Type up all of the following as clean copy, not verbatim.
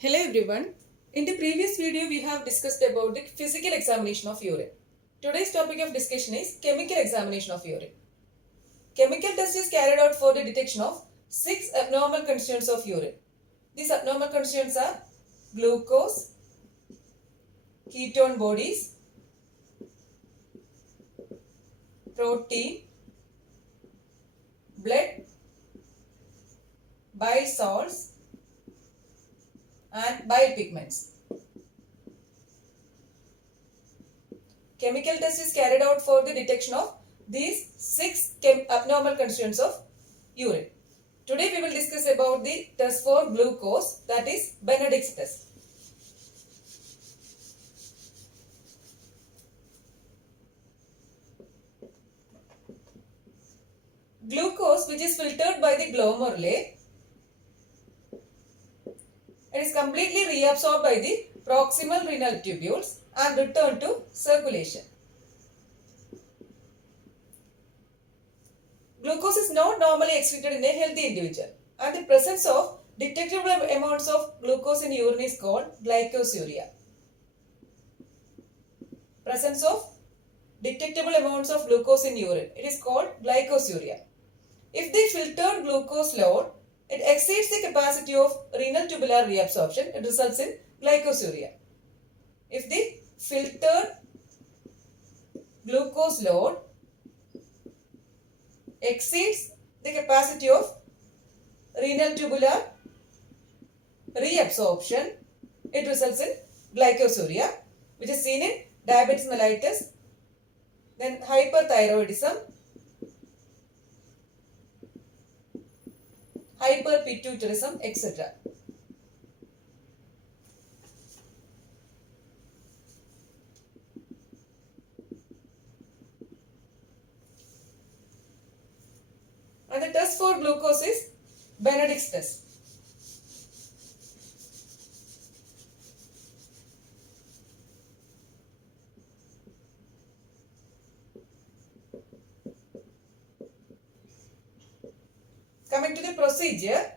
Hello everyone. In the previous video we have discussed about the physical examination of urine. Today's topic of discussion is chemical examination of urine. Chemical test is carried out for the detection of 6 abnormal constituents of urine. These abnormal constituents are glucose, ketone bodies, protein, blood, bile salts and bile pigments. Chemical test is carried out for the detection of these 6 abnormal constituents of urine. Today we will discuss about the test for glucose, that is Benedict's test. Glucose, which is filtered by the glomeruli, it is completely reabsorbed by the proximal renal tubules and returned to circulation. Glucose is not normally excreted in a healthy individual, and the presence of detectable amounts of glucose in urine is called glycosuria. Presence of detectable amounts of glucose in urine, it is called glycosuria. If the filtered glucose load it exceeds the capacity of renal tubular reabsorption, it results in glycosuria. If the filtered glucose load exceeds the capacity of renal tubular reabsorption, it results in glycosuria, which is seen in diabetes mellitus, then hyperthyroidism, hyperpituitarism, etc. And the test for glucose is Benedict's test. Coming to the procedure,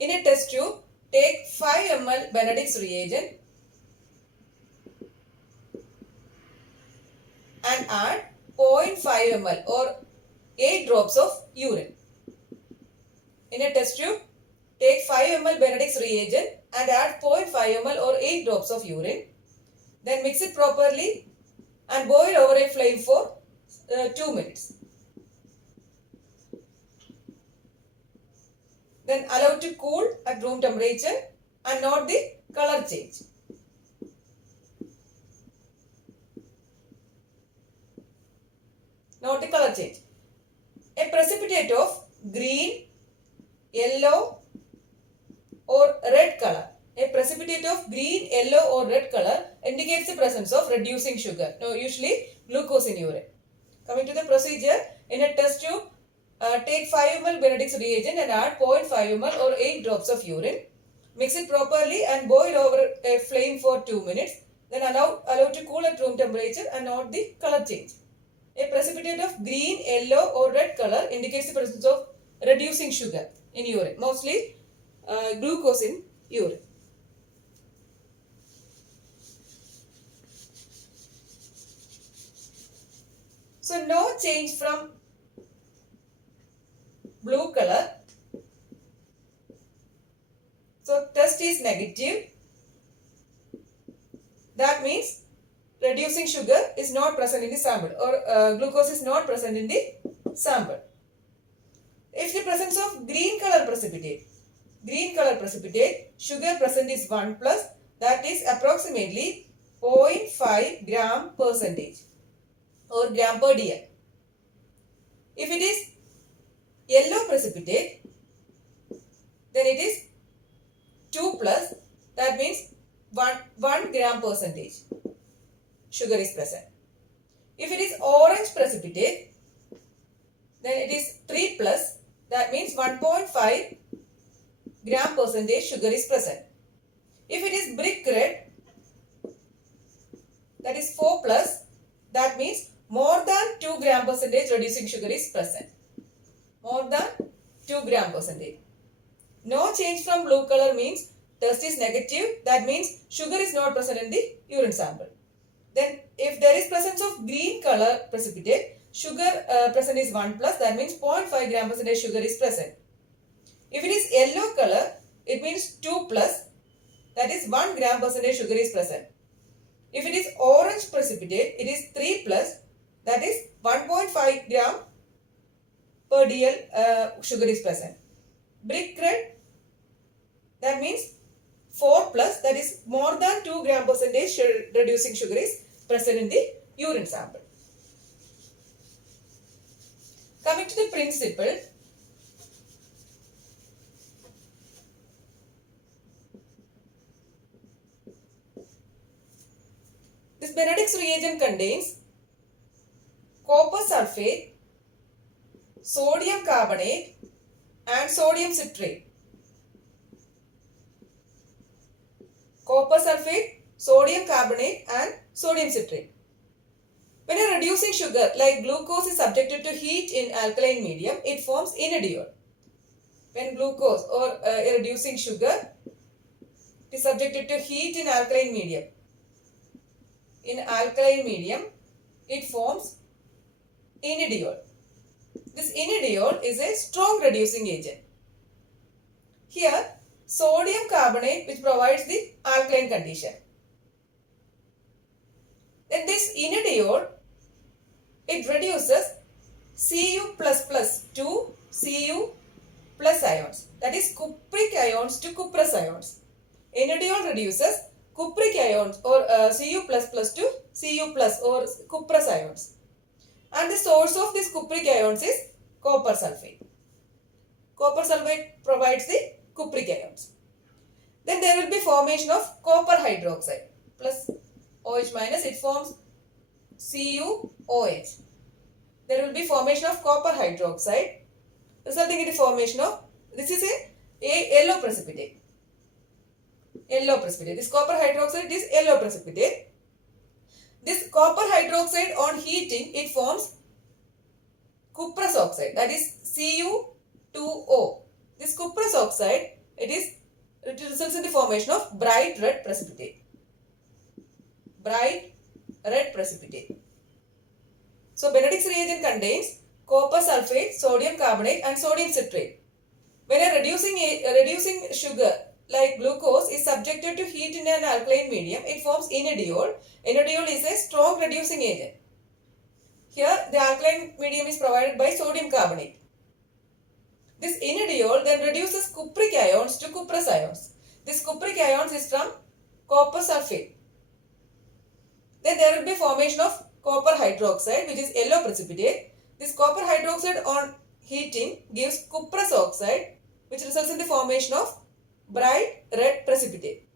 in a test tube, take 5 ml Benedict's reagent and add 0.5 ml or 8 drops of urine. In a test tube, take 5 ml Benedict's reagent and add 0.5 ml or 8 drops of urine. Then mix it properly and boil over a flame for 2 minutes. Then allow to cool at room temperature and note the color change. Note the color change. A precipitate of green, yellow or red color. A precipitate of green, yellow or red color indicates the presence of reducing sugar. Now usually glucose in urine. Coming to the procedure, in a test tube, take 5 ml Benedict's reagent and add 0.5 ml or 8 drops of urine. Mix it properly and boil over a flame for 2 minutes. Then allow to cool at room temperature and note the color change. A precipitate of green, yellow or red color indicates the presence of reducing sugar in urine, mostly glucose in urine. So no change from blue color. So test is negative. That means reducing sugar is not present in the sample or glucose is not present in the sample. If the presence of green color precipitate, sugar present is 1 plus, that is approximately 0.5 gram percentage or gram per dl. If it is yellow precipitate, then it is 2 plus, that means 1 gram percentage sugar is present. If it is orange precipitate, then it is 3 plus, that means 1.5 gram percentage sugar is present. If it is brick red, that is 4 plus, that means more than 2 gram percentage reducing sugar is present. More than 2 gram percentage. No change from blue color means test is negative. That means sugar is not present in the urine sample. Then if there is presence of green color precipitate, sugar present is 1 plus. That means 0.5 gram percentage sugar is present. If it is yellow color, it means 2 plus. That is 1 gram percentage sugar is present. If it is orange precipitate, it is 3 plus. That is 1.5 gram per dl sugar is present. Brick red, that means 4 plus, that is more than 2 gram percentage reducing sugar is present in the urine sample. Coming to the principle, this Benedict's reagent contains copper sulfate, sodium carbonate and sodium citrate. Copper sulfate, sodium carbonate and sodium citrate. When a reducing sugar like glucose is subjected to heat in alkaline medium, it forms enediol. When glucose or a reducing sugar is subjected to heat in alkaline medium, it forms enediol. This enediol is a strong reducing agent. Here, sodium carbonate which provides the alkaline condition. Then this enediol, it reduces Cu++ to Cu plus ions. That is cupric ions to cuprous ions. Enediol reduces cupric ions or Cu++ to Cu plus or cuprous ions. And the source of this cupric ions is copper sulfate. Copper sulfate provides the cupric ions. Then there will be formation of copper hydroxide plus OH minus, it forms CuOH. There will be formation of copper hydroxide resulting in the formation of, this is a yellow precipitate. This copper hydroxide is yellow precipitate. This copper hydroxide on heating, it forms cuprous oxide, that is Cu2O. This cuprous oxide, it results in the formation of bright red precipitate. So Benedict's reagent contains copper sulfate, sodium carbonate and sodium citrate. When a reducing sugar like glucose is subjected to heat in an alkaline medium, it forms enediol. Enediol is a strong reducing agent. Here the alkaline medium is provided by sodium carbonate. This enediol then reduces cupric ions to cuprous ions. This cupric ions is from copper sulfate. Then there will be formation of copper hydroxide which is yellow precipitate. This copper hydroxide on heating gives cuprous oxide which results in the formation of bright red precipitate.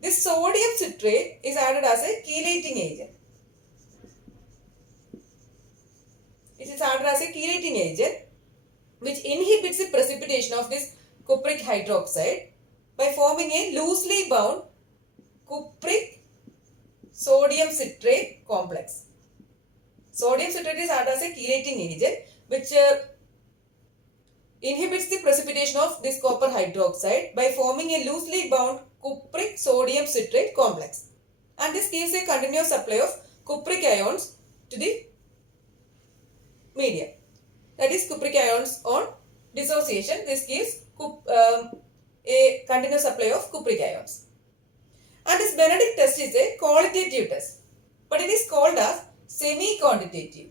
This sodium citrate is added as a chelating agent. It is added as a chelating agent which inhibits the precipitation of this cupric hydroxide by forming a loosely bound cupric sodium citrate complex. Sodium citrate is added as a chelating agent which inhibits the precipitation of this copper hydroxide by forming a loosely bound cupric sodium citrate complex. And this gives a continuous supply of cupric ions to the medium. That is cupric ions on dissociation. This gives a continuous supply of cupric ions. And this Benedict test is a qualitative test, but it is called as semi-quantitative.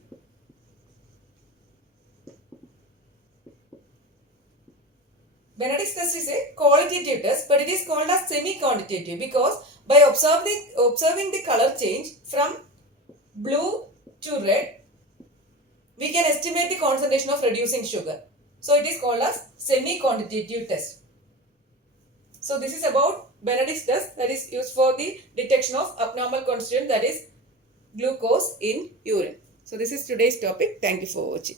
Benedict's test is a qualitative test, but it is called as semi-quantitative because by observing the color change from blue to red, we can estimate the concentration of reducing sugar. So it is called as semi-quantitative test. So this is about Benedict's test that is used for the detection of abnormal constituent, that is glucose in urine. So this is today's topic. Thank you for watching.